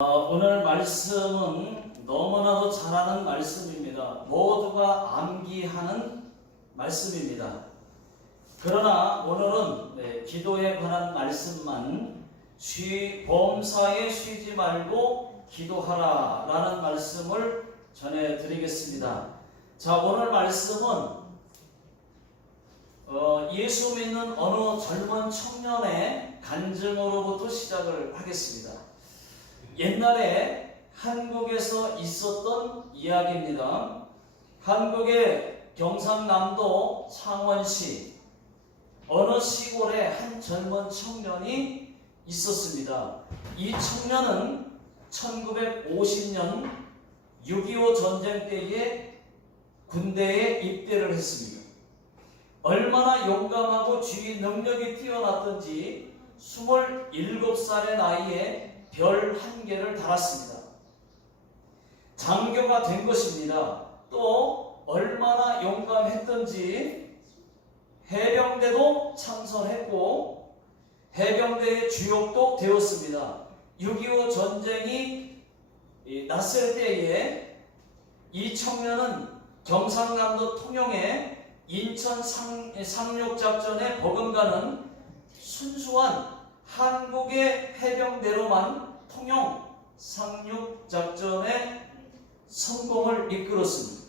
오늘 말씀은 너무나도 잘 아는 말씀입니다. 모두가 암기하는 말씀입니다. 그러나 오늘은 기도에 관한 말씀만 범사에 쉬지 말고 기도하라 라는 말씀을 전해드리겠습니다. 자, 오늘 말씀은 예수 믿는 어느 젊은 청년의 간증으로부터 시작을 하겠습니다. 옛날에 한국에서 있었던 이야기입니다. 한국의 경상남도 창원시 어느 시골에 한 젊은 청년이 있었습니다. 이 청년은 1950년 6.25 전쟁 때에 군대에 입대를 했습니다. 얼마나 용감하고 지휘 능력이 뛰어났던지 27살의 나이에 별 1개를 달았습니다. 장교가 된 것입니다. 또 얼마나 용감했던지 해병대도 참선했고 해병대의 주역도 되었습니다. 6.25 전쟁이 났을 때에 이 청년은 경상남도 통영에 인천 상륙작전에 버금가는 순수한 한국의 해병대로만 통영 상륙작전에 성공을 이끌었습니다.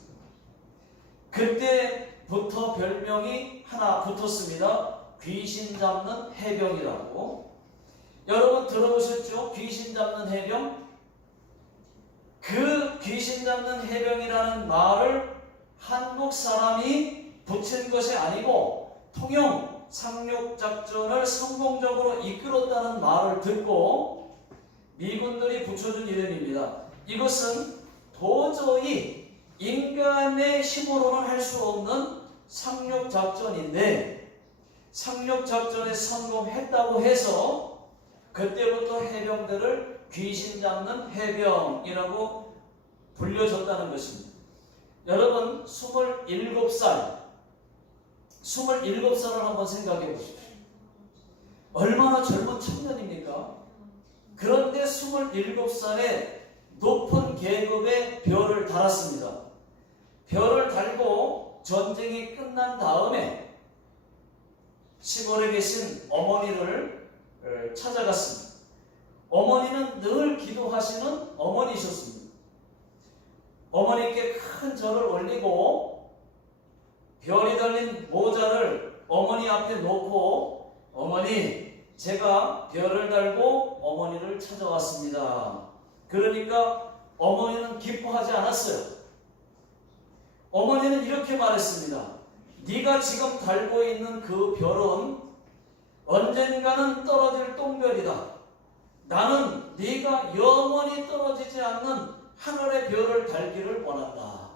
그때부터 별명이 하나 붙었습니다. 귀신 잡는 해병이라고. 여러분 들어보셨죠? 귀신 잡는 해병? 그 귀신 잡는 해병이라는 말을 한국 사람이 붙인 것이 아니고 통영 상륙작전을 성공적으로 이끌었다는 말을 듣고 미군들이 붙여준 이름입니다. 이것은 도저히 인간의 힘으로는 할 수 없는 상륙작전인데 상륙작전에 성공했다고 해서 그때부터 해병대를 귀신 잡는 해병이라고 불려졌다는 것입니다. 여러분 27살을 한번 생각해 보십시오. 얼마나 젊은 청년입니까? 그런데 27살에 높은 계급의 별을 달았습니다. 별을 달고 전쟁이 끝난 다음에 시골에 계신 어머니를 찾아갔습니다. 어머니는 늘 기도하시는 어머니셨습니다. 어머니께 큰 절을 올리고 별이 달린 모자를 어머니 앞에 놓고 어머니, 제가 별을 달고 어머니를 찾아왔습니다. 그러니까 어머니는 기뻐하지 않았어요. 어머니는 이렇게 말했습니다. 네가 지금 달고 있는 그 별은 언젠가는 떨어질 똥별이다. 나는 네가 영원히 떨어지지 않는 하늘의 별을 달기를 원한다.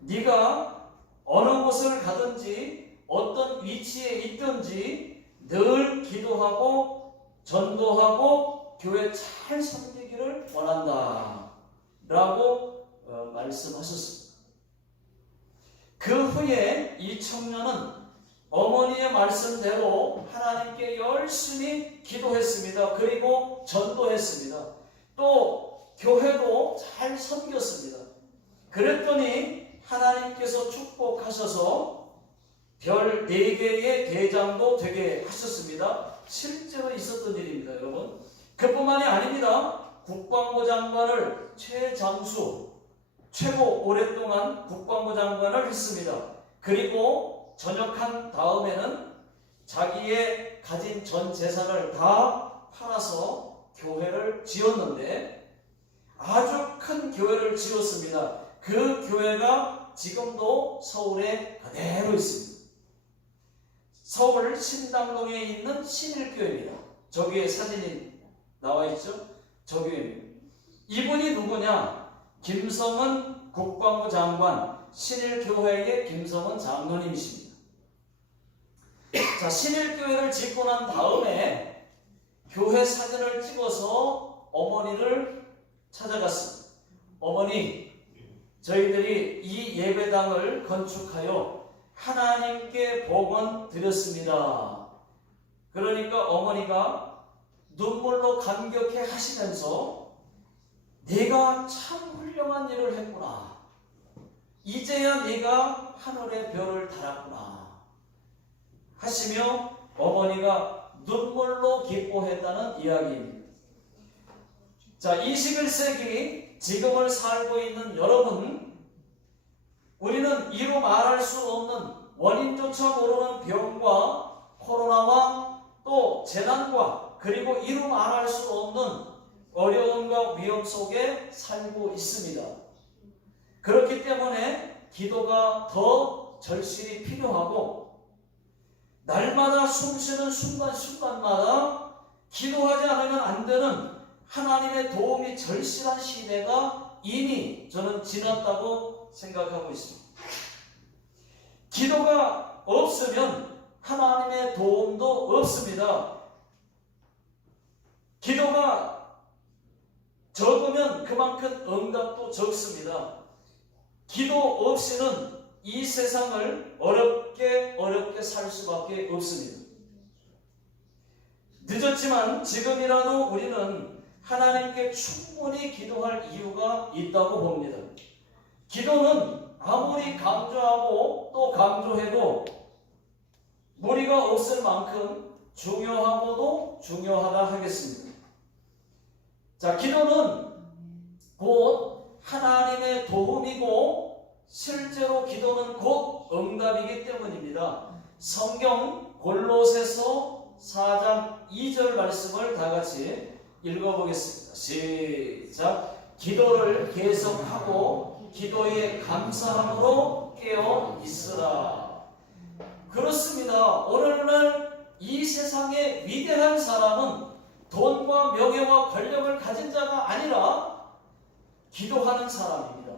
네가 어느 곳을 가든지 어떤 위치에 있든지 늘 기도하고 전도하고 교회 잘 섬기기를 원한다 라고 말씀하셨습니다. 그 후에 이 청년은 어머니의 말씀대로 하나님께 열심히 기도했습니다. 그리고 전도했습니다. 또 교회도 잘 섬겼습니다. 그랬더니 하나님께서 축복하셔서 별 4개의 대장도 되게 하셨습니다. 실제로 있었던 일입니다, 여러분. 그뿐만이 아닙니다. 국방부 장관을 최고 오랫동안 국방부 장관을 했습니다. 그리고 전역한 다음에는 자기의 가진 전 재산을 다 팔아서 교회를 지었는데 아주 큰 교회를 지었습니다. 그 교회가 지금도 서울에 그대로 있습니다. 서울 신당동에 있는 신일교회입니다. 저기에 사진이 나와 있죠? 저 교회입니다. 이분이 누구냐? 김성은 국방부 장관, 신일교회의 김성은 장로님이십니다. 자, 신일교회를 짓고 난 다음에 교회 사진을 찍어서 어머니를 찾아갔습니다. 어머니, 저희들이 이 예배당을 건축하여 하나님께 복원 드렸습니다. 그러니까 어머니가 눈물로 감격해 하시면서 네가 참 훌륭한 일을 했구나. 이제야 네가 하늘의 별을 달았구나 하시며 어머니가 눈물로 기뻐했다는 이야기입니다. 자, 21세기 지금을 살고 있는 여러분, 우리는 이루 말할 수 없는 원인조차 모르는 병과 코로나와 또 재난과 그리고 이루 말할 수 없는 어려움과 위험 속에 살고 있습니다. 그렇기 때문에 기도가 더 절실히 필요하고 날마다 숨쉬는 순간순간마다 기도하지 않으면 안 되는 하나님의 도움이 절실한 시대가 이미 저는 지났다고 생각하고 있습니다. 기도가 없으면 하나님의 도움도 없습니다. 기도가 적으면 그만큼 응답도 적습니다. 기도 없이는 이 세상을 어렵게 살 수밖에 없습니다. 늦었지만 지금이라도 우리는 하나님께 충분히 기도할 이유가 있다고 봅니다. 기도는 아무리 강조하고 또 강조해도 무리가 없을 만큼 중요하고도 중요하다 하겠습니다. 자, 기도는 곧 하나님의 도움이고 실제로 기도는 곧 응답이기 때문입니다. 성경 골로새서 4장 2절 말씀을 다 같이 읽어보겠습니다. 시작. 기도를 계속하고 기도에 감사함으로 깨어 있으라. 그렇습니다. 오늘날 이 세상의 위대한 사람은 돈과 명예와 권력을 가진 자가 아니라 기도하는 사람입니다.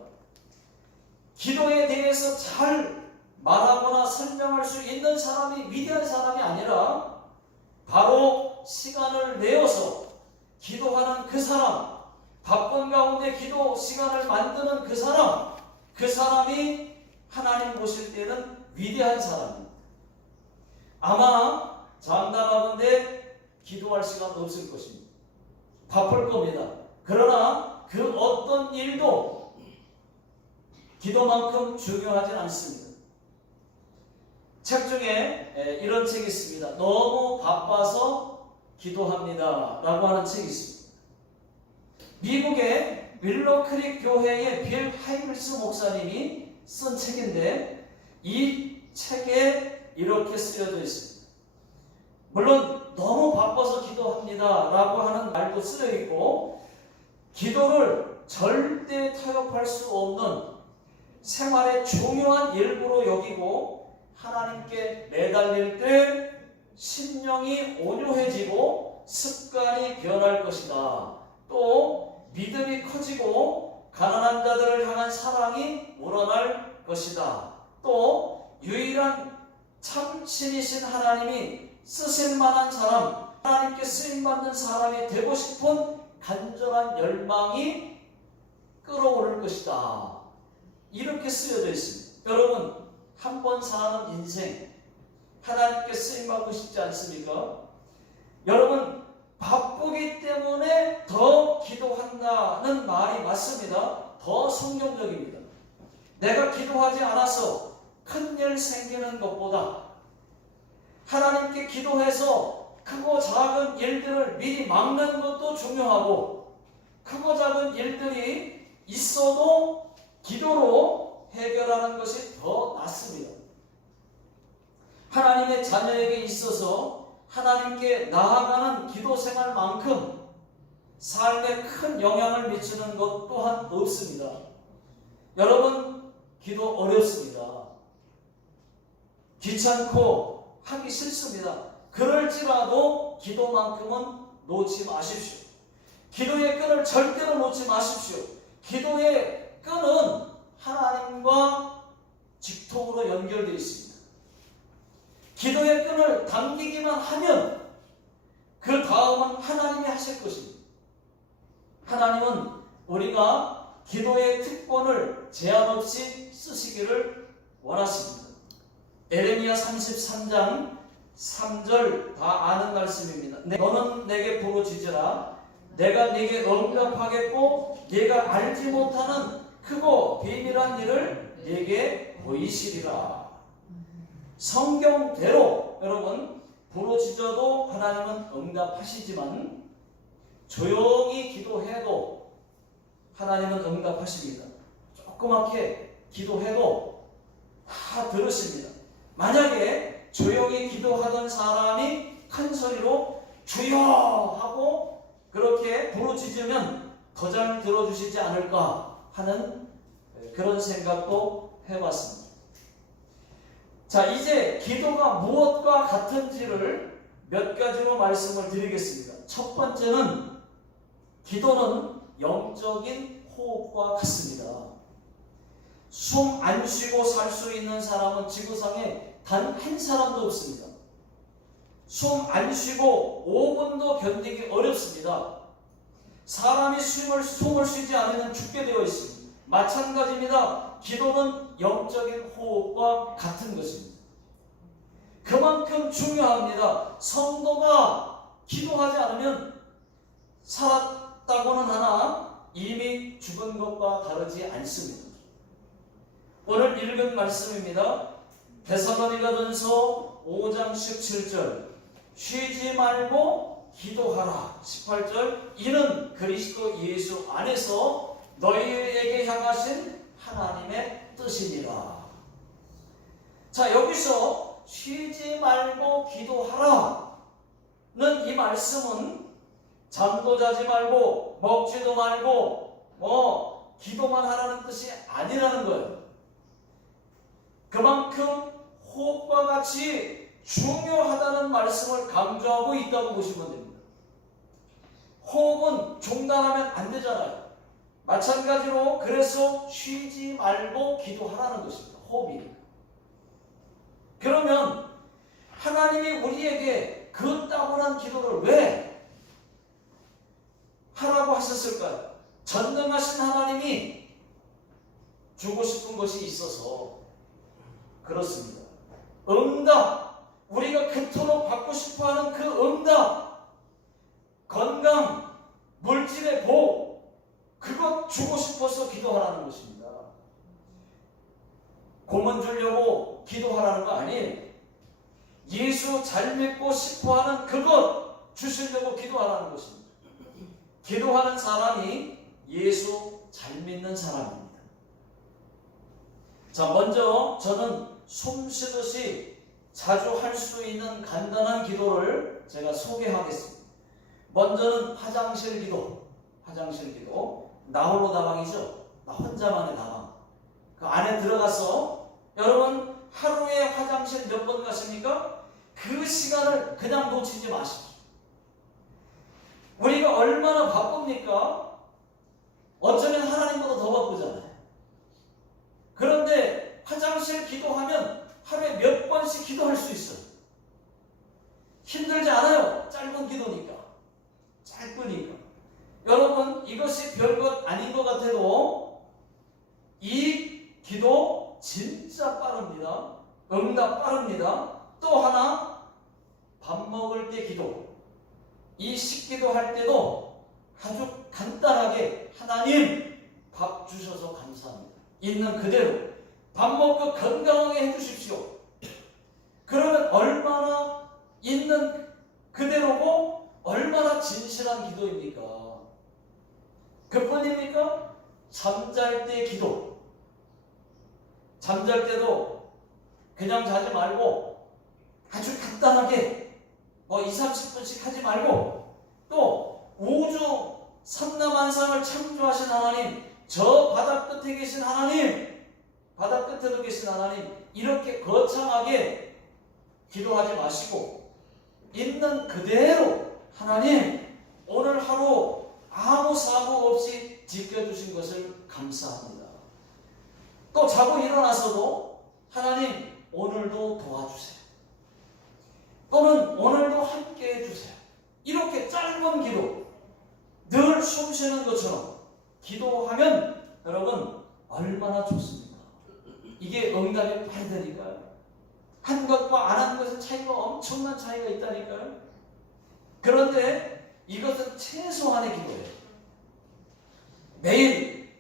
기도에 대해서 잘 말하거나 설명할 수 있는 사람이 위대한 사람이 아니라 바로 시간을 내어서 기도하는 그 사람, 바쁜 가운데 기도 시간을 만드는 그 사람이 하나님 보실 때는 위대한 사람입니다. 아마 장담하건대 기도할 시간 없을 것입니다. 바쁠 겁니다. 그러나 그 어떤 일도 기도만큼 중요하진 않습니다. 책 중에 이런 책이 있습니다. 너무 바빠서 기도합니다 라고 하는 책이 있습니다. 미국의 윌로크릭 교회의 빌 하이밀스 목사님이 쓴 책인데 이 책에 이렇게 쓰여져 있습니다. 물론 너무 바빠서 기도합니다 라고 하는 말도 쓰여 있고 기도를 절대 타협할 수 없는 생활의 중요한 일부로 여기고 하나님께 매달릴 때 심령이 온유해지고 습관이 변할 것이다. 또 믿음이 커지고 가난한 자들을 향한 사랑이 우러날 것이다. 또 유일한 참 신이신 하나님이 쓰실 만한 사람, 하나님께 쓰임받는 사람이 되고 싶은 간절한 열망이 끓어오를 것이다. 이렇게 쓰여져 있습니다. 여러분, 한 번 사는 인생 하나님께 쓰임받고 싶지 않습니까? 여러분, 바쁘기 때문에 더 기도한다는 말이 맞습니다. 더 성경적입니다. 내가 기도하지 않아서 큰일 생기는 것보다 하나님께 기도해서 크고 작은 일들을 미리 막는 것도 중요하고 크고 작은 일들이 있어도 기도로 해결하는 것이 더 낫습니다. 하나님의 자녀에게 있어서 하나님께 나아가는 기도 생활만큼 삶에 큰 영향을 미치는 것 또한 없습니다. 여러분, 기도 어렵습니다. 귀찮고 하기 싫습니다. 그럴지라도 기도만큼은 놓지 마십시오. 기도의 끈을 절대로 놓지 마십시오. 기도의 끈은 하나님과 직통으로 연결되어 있습니다. 기도의 끈을 당기기만 하면 그 다음은 하나님이 하실 것입니다. 하나님은 우리가 기도의 특권을 제한 없이 쓰시기를 원하십니다. 에레미야 33장 3절 다 아는 말씀입니다. 너는 내게 부르짖으라. 내가 네게 응답하겠고 네가 알지 못하는 크고 비밀한 일을 네게 보이시리라. 성경대로 여러분 부르짖어도 하나님은 응답하시지만 조용히 기도해도 하나님은 응답하십니다. 조그맣게 기도해도 다 들으십니다. 만약에 조용히 기도하던 사람이 큰 소리로 주여 하고 그렇게 부르짖으면 더 잘 들어주시지 않을까 하는 그런 생각도 해봤습니다. 자, 이제 기도가 무엇과 같은지를 몇 가지로 말씀을 드리겠습니다. 첫 번째는 기도는 영적인 호흡과 같습니다. 숨 안 쉬고 살 수 있는 사람은 지구상에 단 한 사람도 없습니다. 숨 안 쉬고 5분도 견디기 어렵습니다. 사람이 숨을 쉬지 않으면 죽게 되어 있습니다. 마찬가지입니다. 기도는 영적인 호흡과 같은 것입니다. 그만큼 중요합니다. 성도가 기도하지 않으면 살았다고는 하나 이미 죽은 것과 다르지 않습니다. 오늘 읽은 말씀입니다. 데살로니가전서 5장 17절 쉬지 말고 기도하라. 18절 이는 그리스도 예수 안에서 너희에게 향하신 하나님의 뜻이니라. 자, 여기서 쉬지 말고 기도하라는 이 말씀은 잠도 자지 말고 먹지도 말고 기도만 하라는 뜻이 아니라는 거예요. 그만큼 호흡과 같이 중요하다는 말씀을 강조하고 있다고 보시면 됩니다. 호흡은 중단하면 안 되잖아요. 마찬가지로 그래서 쉬지 말고 기도하라는 것입니다. 호흡이. 그러면 하나님이 우리에게 그 따분한 기도를 왜 하라고 하셨을까요? 전능하신 하나님이 주고 싶은 것이 있어서 그렇습니다. 응답, 우리가 그토록 받고 싶어하는 그 응답, 건강, 물질의 복, 그것 주고 싶어서 기도하라는 것입니다. 고문 주려고 기도하라는 거 아니에요. 예수 잘 믿고 싶어하는 그것 주시려고 기도하라는 것입니다. 기도하는 사람이 예수 잘 믿는 사람입니다. 자, 먼저 저는 숨 쉬듯이 자주 할 수 있는 간단한 기도를 제가 소개하겠습니다. 먼저는 화장실 기도. 나 홀로 다방이죠. 나 혼자만의 다방. 그 안에 들어가서 여러분 하루에 화장실 몇 번 가십니까? 그 시간을 그냥 놓치지 마십시오. 우리가 얼마나 바쁩니까? 어쩌면 하나님보다 더 바쁘잖아요. 그런데 화장실 기도하면 하루에 몇 번씩 기도할 수 있어요. 힘들지 않아요. 짧은 기도니까. 짧으니까. 여러분 이것이 별것 아닌 것 같아도 이 기도 진짜 빠릅니다. 응답 빠릅니다. 또 하나 밥 먹을 때 기도. 이 식기도 할 때도 아주 간단하게 하나님 밥 주셔서 감사합니다. 있는 그대로 밥 먹고 건강하게 해주십시오. 그러면 얼마나 있는 그대로고 얼마나 진실한 기도입니까? 그뿐입니까? 잠잘 때 기도. 잠잘 때도 그냥 자지 말고 아주 간단하게 20-30분씩 하지 말고 또 우주 삼라만상을 창조하신 하나님, 저 바다 끝에 계신 하나님, 바다 끝에도 계신 하나님, 이렇게 거창하게 기도하지 마시고 있는 그대로 하나님 오늘 하루 아무 사고 없이 지켜주신 것을 감사합니다. 또 자고 일어나서도 하나님 오늘도 도와주세요. 또는 오늘도 함께 해주세요. 이렇게 짧은 기도, 늘 숨 쉬는 것처럼 기도하면 여러분 얼마나 좋습니까? 이게 응답이 빠르다니까요. 한 것과 안 한 것의 차이가 엄청난 차이가 있다니까요. 그런데 이것은 최소한의 기도예요. 매일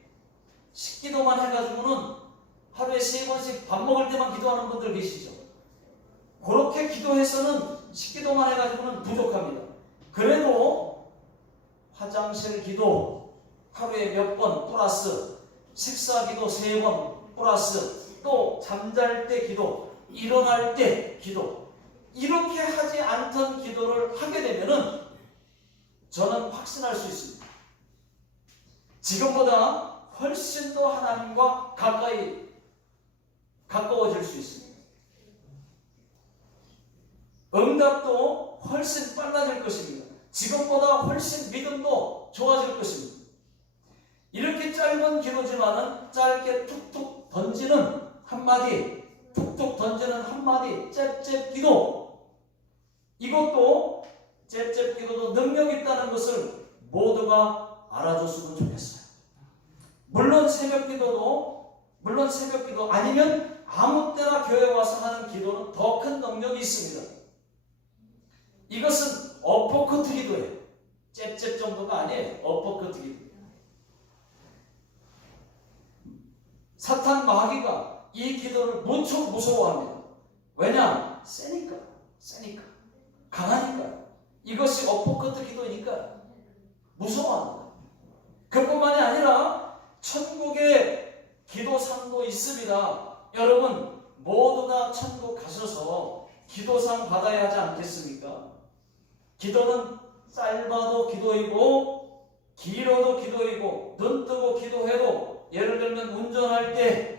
식기도만 해가지고는 하루에 3번씩 밥 먹을 때만 기도하는 분들 계시죠. 그렇게 기도해서는 식기도만 해가지고는 부족합니다. 그래도 화장실 기도 하루에 몇 번 플러스 식사 기도 3번 플러스 또 잠잘 때 기도, 일어날 때 기도, 이렇게 하지 않던 기도를 하게 되면은 저는 확신할 수 있습니다. 지금보다 훨씬 더 하나님과 가까워질 수 있습니다. 응답도 훨씬 빨라질 것입니다. 지금보다 훨씬 믿음도 좋아질 것입니다. 이렇게 짧은 기도지만은 짧게 툭툭 던지는 한마디, 툭툭 던지는 한마디, 잽잽 기도, 이것도 잽잽 기도도 능력 있다는 것을 모두가 알아줬으면 좋겠어요. 물론 새벽 기도 아니면 아무 때나 교회 와서 하는 기도는 더 큰 능력이 있습니다. 이것은 어퍼커트 기도예요. 잽잽 정도가 아니에요. 어퍼커트 기도. 사탄 마귀가 이 기도를 무척 무서워합니다. 왜냐? 세니까. 강하니까. 이것이 어퍼커트 기도니까 무서워합니다. 그뿐만이 아니라 천국에 기도상도 있습니다. 여러분 모두 다 천국 가셔서 기도상 받아야 하지 않겠습니까? 기도는 짧아도 기도이고 길어도 기도이고 눈 뜨고 기도해도, 예를 들면 운전할 때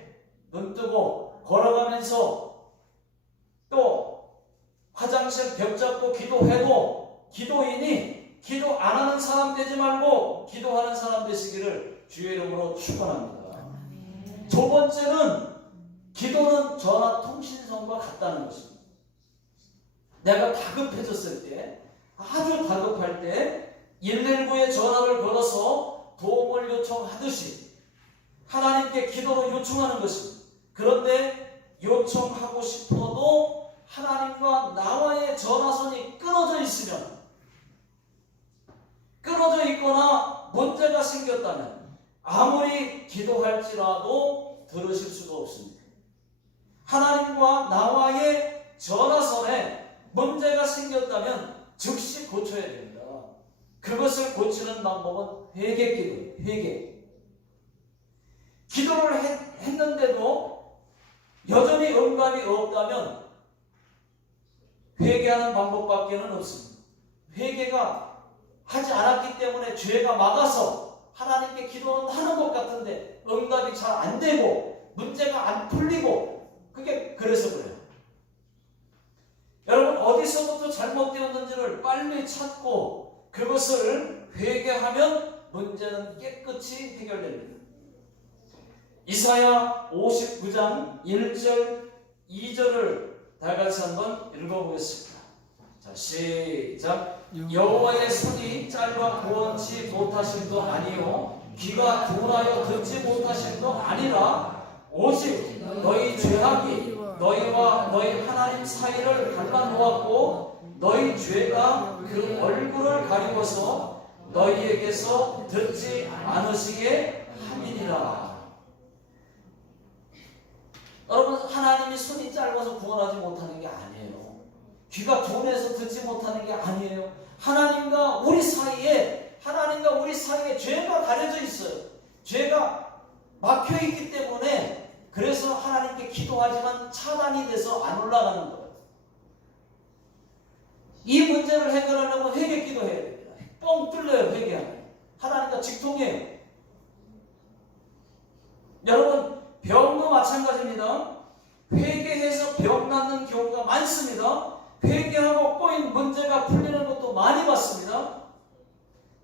눈 뜨고 걸어가면서 또 화장실 벽 잡고 기도해도 기도인이 기도 안 하는 사람 되지 말고 기도하는 사람 되시기를 주의 이름으로 축원합니다. 두 번째는 기도는 전화통신선과 같다는 것입니다. 내가 다급해졌을 때, 아주 다급할 때 119에 전화를 걸어서 도움을 요청하듯이 하나님께 기도로 요청하는 것입니다. 그런데 요청하고 싶어도 하나님과 나와의 전화선이 끊어져 있으면, 끊어져 있거나 문제가 생겼다면 아무리 기도할지라도 들으실 수가 없습니다. 하나님과 나와의 전화선에 문제가 생겼다면 즉시 고쳐야 됩니다. 그것을 고치는 방법은 회개기도예요. 회개. 기도를 했는데도 여전히 응답이 없다면 회개하는 방법밖에는 없습니다. 회개가 하지 않았기 때문에 죄가 막아서 하나님께 기도는 하는 것 같은데 응답이 잘 안 되고 문제가 안 풀리고, 그게 그래서 그래요. 여러분 어디서부터 잘못되었는지를 빨리 찾고 그것을 회개하면 문제는 깨끗이 해결됩니다. 이사야 59장 1절 2절을 다같이 한번 읽어보겠습니다. 자, 시작. 여호와의 손이 짧아 구원치 못하심도 아니요 귀가 둔하여 듣지 못하심도 아니라 오직 너희 죄악이 너희와 너희 하나님 사이를 갈라놓았고 너희 죄가 그 얼굴을 가리워서 너희에게서 듣지 않으시게 함이니라. 여러분 하나님이 손이 짧아서 구원하지 못하는 게 아니에요. 귀가 둔해서 듣지 못하는 게 아니에요. 하나님과 우리 사이에 죄가 가려져 있어요. 죄가 막혀있기 때문에 그래서 하나님께 기도하지만 차단이 돼서 안 올라가는 거예요. 이 문제를 해결하려면 회개 기도해야 됩니다. 뻥 뚫려요. 회개하면 하나님과 직통해요. 여러분 병도 마찬가지입니다. 회개해서 병 낫는 경우가 많습니다. 회개하고 꼬인 문제가 풀리는 것도 많이 봤습니다.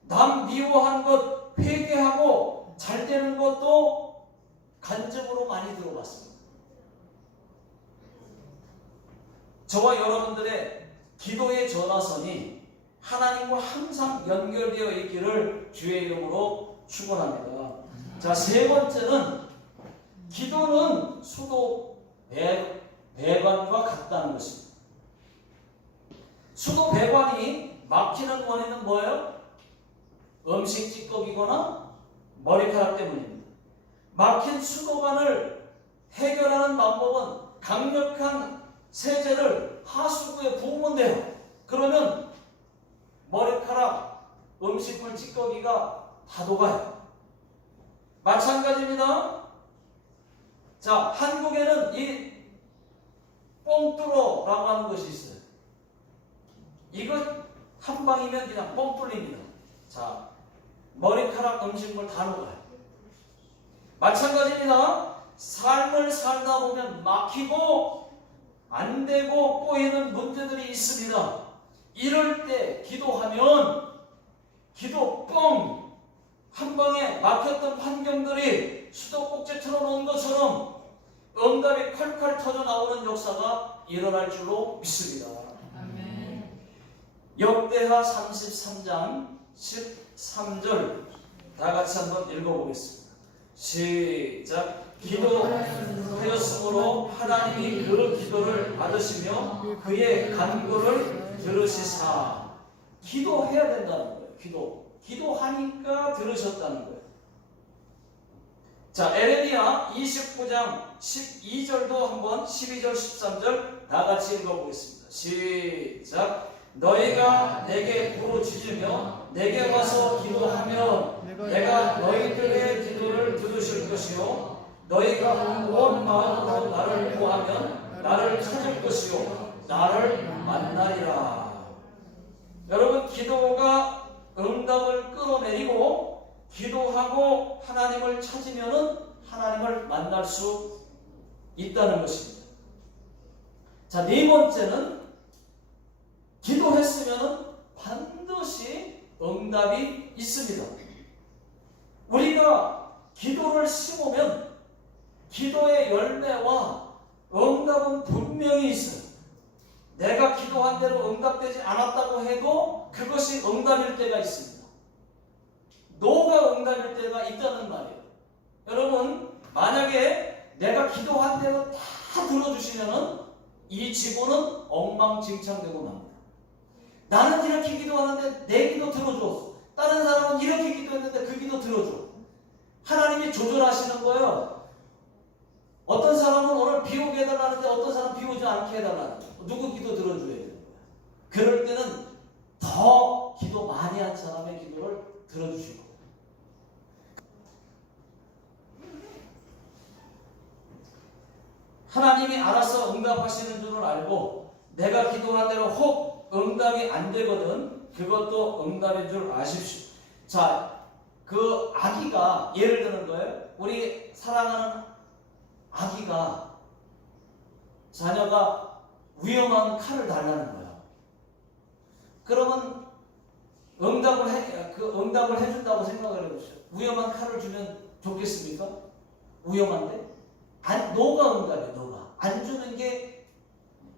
남 미워한 것 회개하고 잘 되는 것도 간접으로 많이 들어봤습니다. 저와 여러분들의 기도의 전화선이 하나님과 항상 연결되어 있기를 주의 이름으로 축원합니다. 자, 세 번째는 기도는 수도 배관과 같다는 것입니다. 수도 배관이 막히는 원인은 뭐예요? 음식 찌꺼기거나 머리카락 때문입니다. 막힌 수도관을 해결하는 방법은 강력한 세제를 하수구에 부으면 돼요. 그러면 머리카락, 음식물 찌꺼기가 다 녹아요. 마찬가지입니다. 자, 한국에는 이 뻥뚫어라고 하는 것이 있어요. 이거 한 방이면 그냥 뻥 뚫립니다. 자, 머리카락, 음식물 다 녹아요. 마찬가지입니다. 삶을 살다 보면 막히고 안 되고 꼬이는 문제들이 있습니다. 이럴 때 기도하면 기도 뻥! 한 방에 막혔던 환경들이 수도꼭지처럼 온 것처럼 응답이 칼칼 터져 나오는 역사가 일어날 줄로 믿습니다. 아멘. 역대하 33장 13절 다 같이 한번 읽어보겠습니다. 시작. 기도하였으므로 하나님이 그 기도를 받으시며 그의 간구를 들으시사. 기도해야 된다는 거예요. 기도하니까 들으셨다는 거예요. 자, 에레미야 29장 12절도 한번 12절 13절 다 같이 읽어보겠습니다. 시작. 너희가 내게 부르짖으며 내게 와서 기도하면 내가 너희들의 기도를 들으실 것이요 너희가 온 마음으로 나를 구하면 나를 찾을 것이요 나를 만나리라. 여러분, 기도가 응답을 끌어내리고 기도하고 하나님을 찾으면은 하나님을 만날 수 있다는 것입니다. 자, 네 번째는 기도했으면은 반드시 응답이 있습니다. 우리가 기도를 심으면 기도의 열매와 응답은 분명히 있어요. 내가 기도한 대로 응답되지 않았다고 해도 그것이 응답일 때가 있습니다. 노가 응답일 때가 있다는 말이에요. 여러분, 만약에 내가 기도한 대로 다 들어주시면은 이 지구는 엉망진창되고 맙니다. 나는 이렇게 기도하는데 내 기도 들어줘. 다른 사람은 이렇게 기도했는데 그 기도 들어줘. 하나님이 조절하시는 거예요. 어떤 사람은 오늘 비 오게 해달라는데 어떤 사람은 비 오지 않게 해달라는 거예요. 누구 기도 들어줘야 되는 거예요. 그럴 때는 더 기도 많이 한 사람의 기도를 들어주시고, 하나님이 알아서 응답하시는 줄을 알고 내가 기도한 대로 혹 응답이 안 되거든, 그것도 응답인 줄 아십시오. 자, 그 아기가 예를 드는 거예요. 우리 사랑하는 아기가, 자녀가 위험한 칼을 달라는 거야. 그러면 응답을 해준다고 생각을 해보시죠. 위험한 칼을 주면 좋겠습니까? 위험한데? 노가 응답이에요. 노가 안 주는 게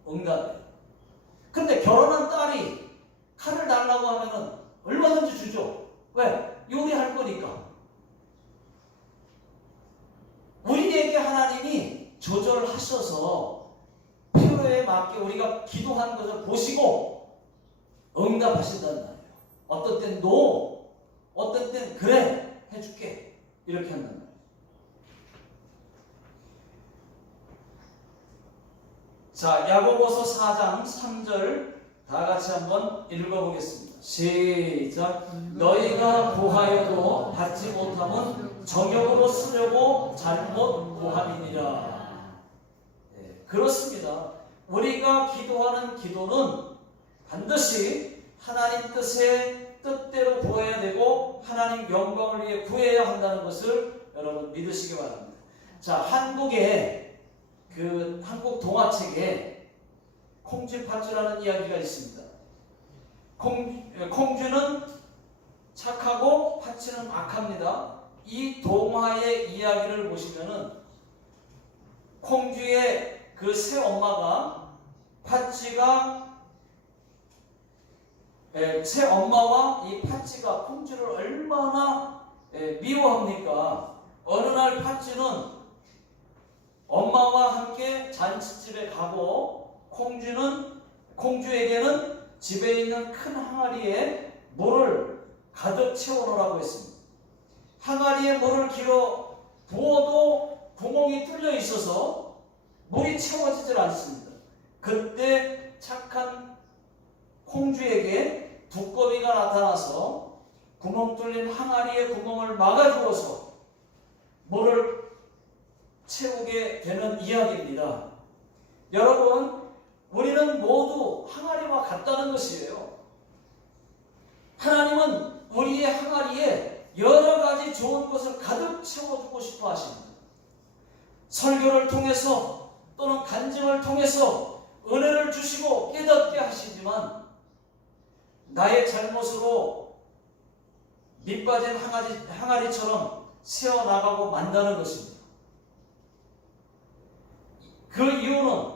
응답이에요. 근데 결혼한 딸이 칼을 달라고 하면은 얼마든지 주죠. 왜? 요리할 거니까. 우리에게 하나님이 조절하셔서 필요에 맞게 우리가 기도한 것을 보시고 응답하신다는 말이에요. 어떤 땐 노, 어떤 땐 그래, 해줄게, 이렇게 한단 말이에요. 자, 야고보서 4장 3절 다 같이 한번 읽어보겠습니다. 시작. 너희가 구하여도 받지 못하면 정욕으로 쓰려고 잘못 구함이니라. 네, 그렇습니다. 우리가 기도하는 기도는 반드시 하나님 뜻대로 구해야 되고 하나님 영광을 위해 구해야 한다는 것을 여러분 믿으시기 바랍니다. 자, 한국 동화책에 콩쥐팥쥐라는 이야기가 있습니다. 콩쥐는 착하고 팥쥐는 악합니다. 이 동화의 이야기를 보시면은 콩쥐의 그 새 엄마가 새 엄마와 이 팥쥐가 콩쥐를 얼마나 미워합니까? 어느 날 팥쥐는 엄마와 함께 잔치집에 가고 콩쥐에게는 집에 있는 큰 항아리에 물을 가득 채워놓으라고 했습니다. 항아리에 물을 길어 부어도 구멍이 뚫려 있어서 물이 채워지질 않습니다. 그때 착한 공주에게 두꺼비가 나타나서 구멍 뚫린 항아리의 구멍을 막아주어서 물을 채우게 되는 이야기입니다. 여러분, 우리는 모두 항아리와 같다는 것이에요. 하나님은 우리의 항아리에 여러 가지 좋은 것을 가득 채워주고 싶어 하십니다. 설교를 통해서 또는 간증을 통해서 은혜를 주시고 깨닫게 하시지만 나의 잘못으로 밑빠진 항아리처럼 새어나가고 만다는 것입니다. 그 이유는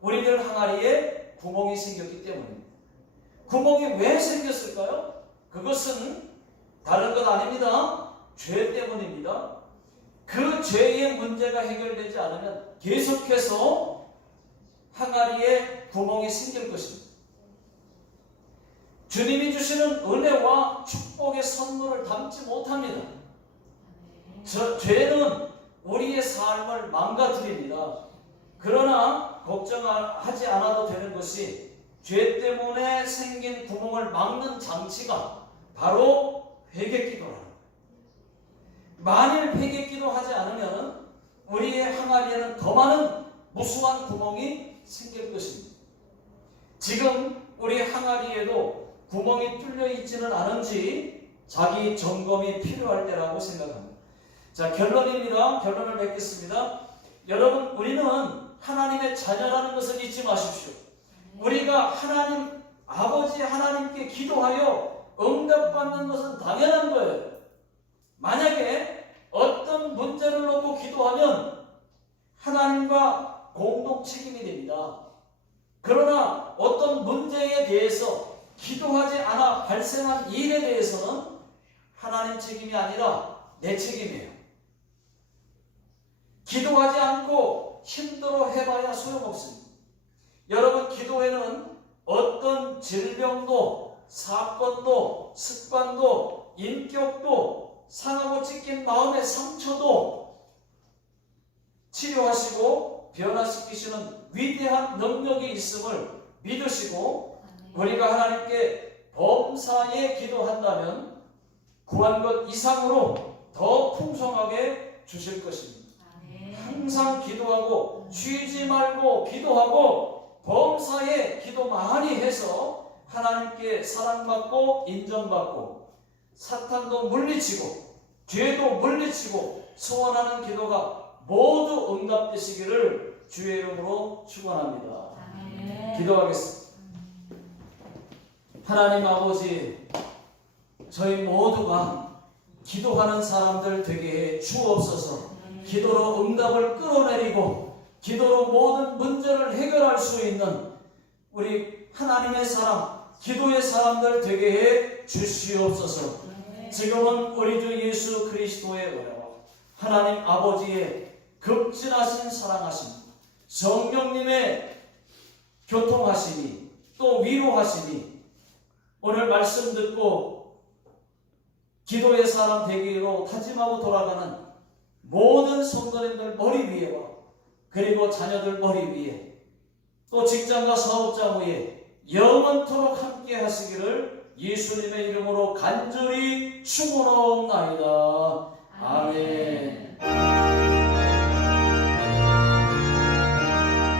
우리들 항아리에 구멍이 생겼기 때문입니다. 구멍이 왜 생겼을까요? 그것은 다른 것 아닙니다. 죄 때문입니다. 그 죄의 문제가 해결되지 않으면 계속해서 항아리에 구멍이 생길 것입니다. 주님이 주시는 은혜와 축복의 선물을 담지 못합니다. 죄는 우리의 삶을 망가뜨립니다. 그러나 걱정하지 않아도 되는 것이 죄 때문에 생긴 구멍을 막는 장치가 바로 회개기도라는 거예요. 만일 회개기도 하지 않으면 우리의 항아리에는 더 많은 무수한 구멍이 생길 것입니다. 지금 우리 항아리에도 구멍이 뚫려 있지는 않은지 자기 점검이 필요할 때라고 생각합니다. 자, 결론입니다. 결론을 맺겠습니다. 여러분, 우리는 하나님의 자녀라는 것을 잊지 마십시오. 우리가 하나님, 아버지 하나님께 기도하여 응답받는 것은 당연한 거예요. 만약에 어떤 문제를 놓고 기도하면 하나님과 공동 책임이 됩니다. 그러나 어떤 문제에 대해서 기도하지 않아 발생한 일에 대해서는 하나님 책임이 아니라 내 책임이에요. 기도하지 않고 힘들어 해봐야 소용없습니다. 여러분, 기도에는 어떤 질병도, 사건도, 습관도, 인격도, 상하고 찢긴 마음의 상처도 치료하시고 변화시키시는 위대한 능력이 있음을 믿으시고 우리가 하나님께 범사에 기도한다면 구한 것 이상으로 더 풍성하게 주실 것입니다. 항상 기도하고 쉬지 말고 기도하고 범사에 기도 많이 해서 하나님께 사랑받고 인정받고 사탄도 물리치고 죄도 물리치고 소원하는 기도가 모두 응답되시기를 주의 이름으로 축원합니다. 기도하겠습니다. 하나님 아버지, 저희 모두가 기도하는 사람들 되게 해 주옵소서. 기도로 응답을 끌어내리고 기도로 모든 문제를 해결할 수 있는 우리 하나님의 사람, 기도의 사람들 되게 해 주시옵소서. 지금은 우리 주 예수 그리스도의 은혜와 하나님 아버지의 극진하신 사랑하심, 성령님의 교통하심이 또 위로하심이 오늘 말씀 듣고 기도의 사람 되기로 다짐하고 돌아가는 모든 성도님들 머리 위에와 그리고 자녀들 머리 위에 또 직장과 사업장 위에 영원토록 함께 하시기를 예수님의 이름으로 간절히 축원하옵나이다. 아멘.